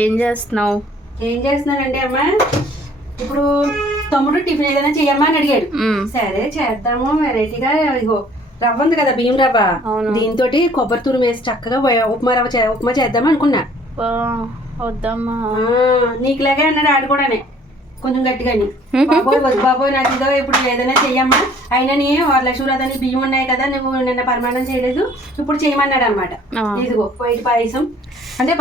ఏం చేస్తున్నావు? ఏం చేస్తున్నానండి అమ్మ, ఇప్పుడు తమ్ముడు టిఫిన్ ఏదైనా చెయ్యమ్మా అని అడిగాడు. సరే చేద్దాము వెరైటీగా. ఇదిగో రవ్వ ఉంది కదా, బియ్యం రవ్వ, దీంతో కొబ్బరి తురుము వేసి చక్కగా ఉప్మా చేద్దాం అనుకున్నా. వద్దమ్మా, నీకులాగే అన్నాడు ఆడు కూడానే కొంచెం గట్టిగాని. బాబోయ్ బాబోయ్ నాకు ఇదో ఇప్పుడు ఏదైనా చెయ్యమ్మా, అయినా నీ లక్ష్మీరాధాని బియ్యం ఉన్నాయి కదా, నువ్వు నిన్న పరిమాణం చేయలేదు, ఇప్పుడు చేయమన్నాడు అనమాట. ఇదిగో వైట్ పాయసం అంటే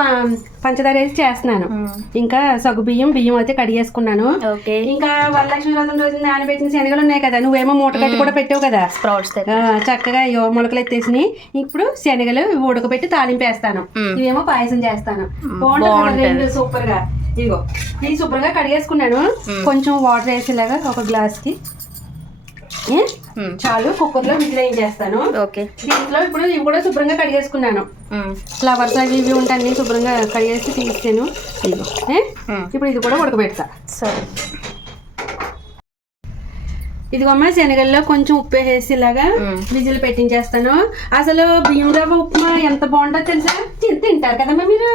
పంచదార వేసి చేస్తున్నాను. ఇంకా సగ్గు బియ్యం అయితే కడిగేసుకున్నాను. ఇంకా వరలక్ష్మీవ్రతం రోజు నానబెట్టిన శనగలు ఉన్నాయి కదా, నువ్వేమో మూట కట్టి కూడా పెట్టావు కదా, చక్కగా మొలకలు ఎత్తేసి ఇప్పుడు శనగలు ఉడకబెట్టి తాలింపు వేస్తాను, ఇవేమో పాయసం చేస్తాను. బాగుంటుంది సూపర్ గా. ఇదిగో ఇది శుభ్రంగా కడిగేసుకున్నాను. కొంచెం వాటర్ వేసేలాగా ఒక గ్లాస్ కి చాలు. కుక్కర్ లో విజిల్ వేయించేస్తాను. దీంట్లో ఇప్పుడు ఇవి కూడా శుభ్రంగా కడిగేసుకున్నాను. ఫ్లవర్స్ అవి ఇవి ఉంటాయి శుభ్రంగా కడిగేసి తీసాను. ఇదిగో ఇప్పుడు ఇది కూడా ఉడకబెడతా. సరే ఇదిగోమ్మ శనగల్లో కొంచెం ఉప్పు వేసేలాగా విజిల్ పెట్టించేస్తాను. అసలు బియ్యం రవ్వ ఉప్మా ఎంత బాగుంటుందో తెలుసా? తింటారు కదమ్మా మీరు,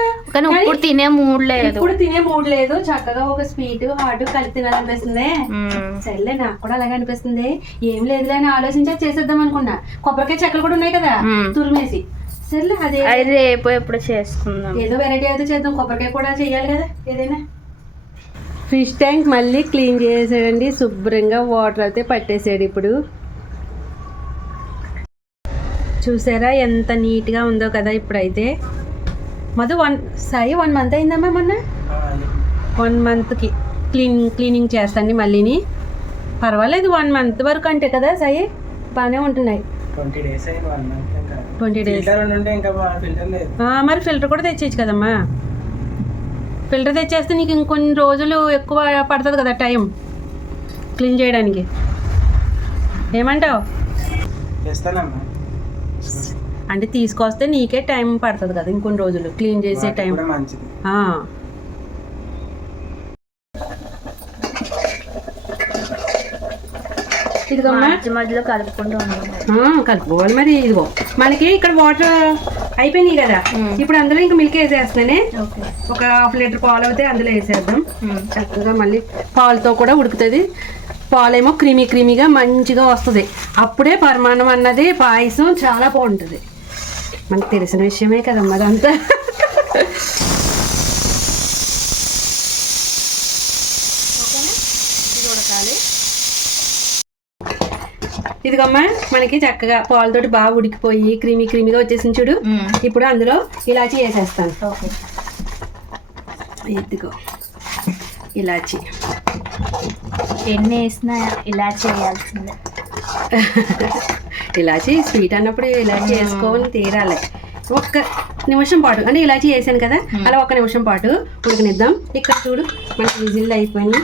ఇప్పుడు తినే మూడ్ లేదు. చక్కగా ఒక స్వీట్ హాట్ కలిపి తినాలనిపిస్తుంది. సర్లే నాకు కూడా అలాగే అనిపిస్తుంది. ఏం లేదులే అని ఆలోచించా చేసేద్దాం అనుకున్నా. కొబ్బరికాయ చెక్కలు కూడా ఉన్నాయి కదా తురిమేసి. సర్లే అదే రేపు ఎప్పుడు చేసుకుందాం, ఏదో వెరైటీ అయితే చేద్దాం. కొబ్బరికాయ కూడా చెయ్యాలి కదా ఏదైనా. ఫిష్ ట్యాంక్ మళ్ళీ క్లీన్ చేసాడండి, శుభ్రంగా వాటర్ అయితే పట్టేసాడు. ఇప్పుడు చూసారా ఎంత నీట్గా ఉందో కదా. ఇప్పుడైతే మొదలు 1 మంత్ అయిందమ్మా, మొన్న 1 మంత్కి క్లీనింగ్ చేస్తాండి మళ్ళీని. పర్వాలేదు 1 మంత్ వరకు అంటే కదా సాయి, బాగానే ఉంటున్నాయి. 20 days 20 days మరి ఫిల్టర్ కూడా తెచ్చేయచ్చు కదమ్మా. ఫిల్టర్ తెచ్చేస్తే నీకు ఇంకొన్ని రోజులు ఎక్కువ పడుతుంది కదా టైం క్లీన్ చేయడానికి. ఏమంటావు? అంటే తీసుకొస్తే నీకే టైం పడుతుంది కదా ఇంకొన్ని రోజులు క్లీన్ చేసే టైం. ఇదిగో మధ్యలో కలుపుకోవాలి మరి. ఇదిగో మనకి ఇక్కడ వాటర్ అయిపోయినాయి కదా, ఇప్పుడు అందులో ఇంకా మిల్క్ వేసేస్తానే. ఒక 1/2 లీటర్ పాలు అయితే అందులో వేసేద్దాం. చక్కగా మళ్ళీ పాలతో కూడా ఉడుకుతుంది. పాలేమో క్రీమీగా మంచిగా వస్తుంది. అప్పుడే పరిమాణం అన్నది పాయసం చాలా బాగుంటుంది. మనకు తెలిసిన విషయమే కదమ్మా అదంతా. ఇదిగమ్మా మనకి చక్కగా పాలతోటి బాగా ఉడికిపోయి క్రీమీగా వచ్చేసింది చూడు. ఇప్పుడు అందులో ఇలాచీ వేసేస్తాను. ఇదిగో ఇలాచీ ఎన్ని వేసినా ఇలాచీ వేయాల్సిందే. ఇలాచీ స్వీట్ అన్నప్పుడు ఇలాచీ వేసుకోవాలి తీరాలి. 1 నిమిషం పాటు అంటే ఇలాచీ వేసాను కదా, అలా 1 నిమిషం పాటు ఉడకనిద్దాం. ఇక్కడ చూడు మనకి విజిల్ అయిపోయింది.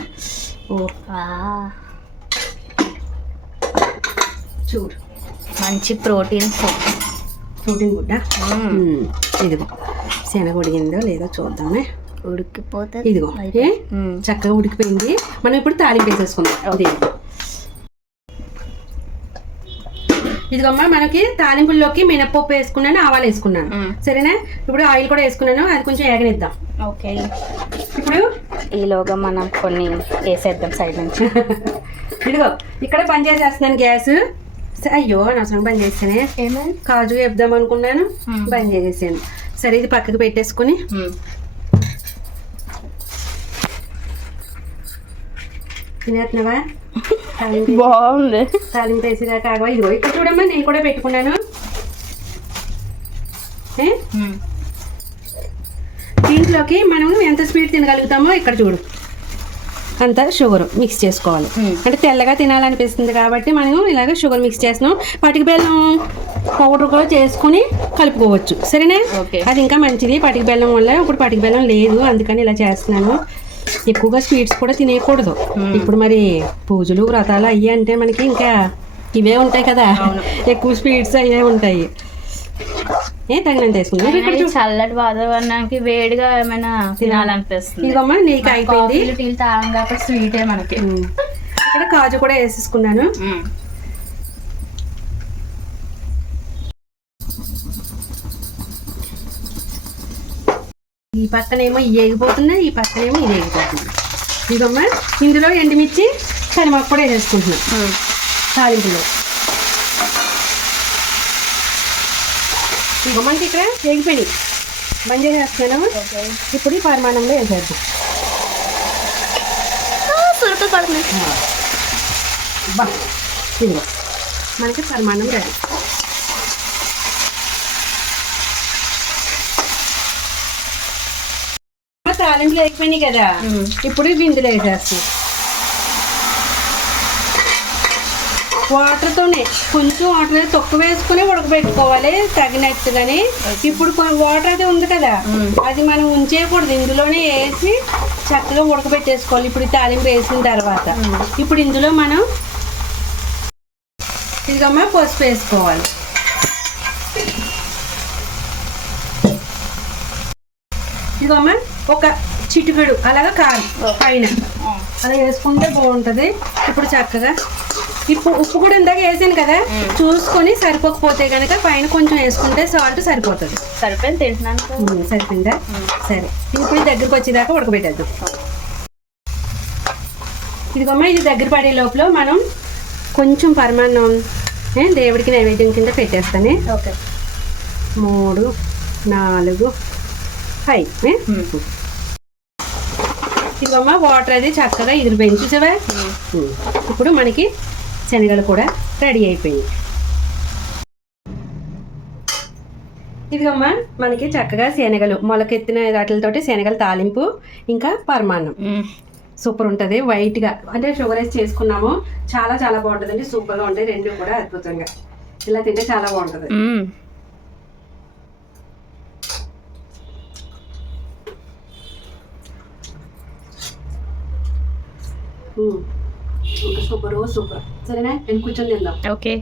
చూడు మంచి ప్రోటీన్ గుడ్డ. ఇదిగో శనగ ఉడికిందో లేదో చూద్దామే. ఉడికిపోతే ఇదిగో చక్కగా ఉడికిపోయింది. మనం ఇప్పుడు తాలింపు వేసేసుకుందాం. ఇదిగోమ్మా మనకి తాలింపుల్లోకి మినపప్పు వేసుకున్నాను, ఆవాలు వేసుకున్నాను. సరేనా? ఇప్పుడు ఆయిల్ కూడా వేసుకున్నాను, అది కొంచెం ఏగనిద్దాం. ఓకే, ఇప్పుడు ఈలోగా మనం కొన్ని వేసేద్దాం సైడ్ నుంచి. ఇదిగో ఇక్కడ బంద్ చేసేస్తున్నాను గ్యాస్. అయ్యో అనవసరం బంద్ చేస్తానే, కాజు వేద్దాం అనుకున్నాను బంద్ చేసేసాను. సరే ఇది పక్కకు పెట్టేసుకుని తినేస్తున్నావా? బాగుంది. తాలింపు వేసేదాకా ఆగవా? ఇదిగో ఇక్కడ చూడమ్మా నేను కూడా పెట్టుకున్నాను. దీంట్లోకి మనం ఎంత స్వీట్ తినగలుగుతామో ఇక్కడ చూడు అంత షుగర్ మిక్స్ చేసుకోవాలి. అంటే తెల్లగా తినాలనిపిస్తుంది కాబట్టి మనం ఇలాగ షుగర్ మిక్స్ చేస్తున్నాం. పటిక బెల్లం పౌడర్ కూడా చేసుకుని కలుపుకోవచ్చు. సరేనా? అది ఇంకా మంచిది పటిక బెల్లం వల్ల. ఇప్పుడు పటిక బెల్లం లేదు అందుకని ఇలా చేస్తున్నాను. ఎక్కువగా స్వీట్స్ కూడా తినేయకూడదు. ఇప్పుడు మరి పూజలు వ్రతాలు అయ్యి అంటే మనకి ఇంకా ఇవే ఉంటాయి కదా, ఎక్కువ స్వీట్స్ అయ్యే ఉంటాయి. తగినంత వేసుకుందాం. చల్లటి వాతావరణానికి వేడిగా ఏమైనా తినాలనిపిస్తుంది. ఇదిగోమ్మా నీకు అయిపోయింది. టీ తాగం కాబట్టి స్వీటే మనకి. ఇక్కడ కాజు కూడా వేసేసుకున్నాను. ఈ పక్కనేమో ఇది వేగిపోతున్నాయి, ఈ పక్కనేమో ఇది వేగిపోతుంది. ఇదిగమ్మా ఇందులో ఎండుమిర్చి కరిమాకు కూడా వేసేసుకుంటున్నాం తాలింపులో. ఇక మనకి ఇక్కడ వేగిపోయినాయి, బంద్ చేసేస్తున్నాము. ఇప్పుడు ఈ పరిమాణంలో వేసేద్దాం. బా ఇదిగో మనకి పరిమాణం రెడీ. తాలింపులు వేగిపోయినాయి కదా, ఇప్పుడు ఇవి ఇందులో వేసేస్తాం. వాటర్తోనే కొంచెం వాటర్ తక్కువ వేసుకుని ఉడకబెట్టుకోవాలి తగినట్టుగానే. ఇప్పుడు వాటర్ అయితే ఉంది కదా, అది మనం ఉంచేయకూడదు, ఇందులోనే వేసి చక్కగా ఉడకబెట్టేసుకోవాలి. ఇప్పుడు తాలింపు వేసిన తర్వాత ఇప్పుడు ఇందులో మనం ఇదిగమ్మా పసుపు వేసుకోవాలి. ఇదిగమ్మా ఒక చిటికెడు అలాగా కారం పైన అలా వేసుకుంటే బాగుంటుంది. ఇప్పుడు చక్కగా ఉప్పు కూడా ఇందాక వేసాను కదా, చూసుకొని సరిపోకపోతే కనుక పైన కొంచెం వేసుకుంటే సాల్ట్ సరిపోతుంది. సరిపోయింది, తింటున్నాను. సరిపోయిందా? సరే, ఇప్పుడు దగ్గరికి వచ్చేదాకా ఉడకబెట్టేద్దాం. ఇదిగమ్మా ఇది దగ్గర పడే లోపల మనం కొంచెం పరిమాణం దేవుడికి నైవేద్యం కింద పెట్టేస్తానే. ఓకే, 3 4 5. ఇదిగమ్మా వాటర్ అది చక్కగా ఎగిరిపోయింది చూసావా. ఇప్పుడు మనకి శనగలు కూడా రెడీ అయిపోయాయి. ఇదిగమ్మా మనకి చక్కగా శనగలు మొలకెత్తిన వాటితోటి శనగలు తాలింపు ఇంకా పరమాన్నం సూపర్ ఉంటుంది. వైట్గా అంటే షుగర్ వేసి చేసుకున్నాము, చాలా చాలా బాగుంటుందండి. సూపర్గా ఉంటాయి రెండు కూడా అద్భుతంగా. ఇలా తింటే చాలా బాగుంటుంది. Super super. సరేనా, వెళ్ళి కూర్చొని తిందాం. ఓకే.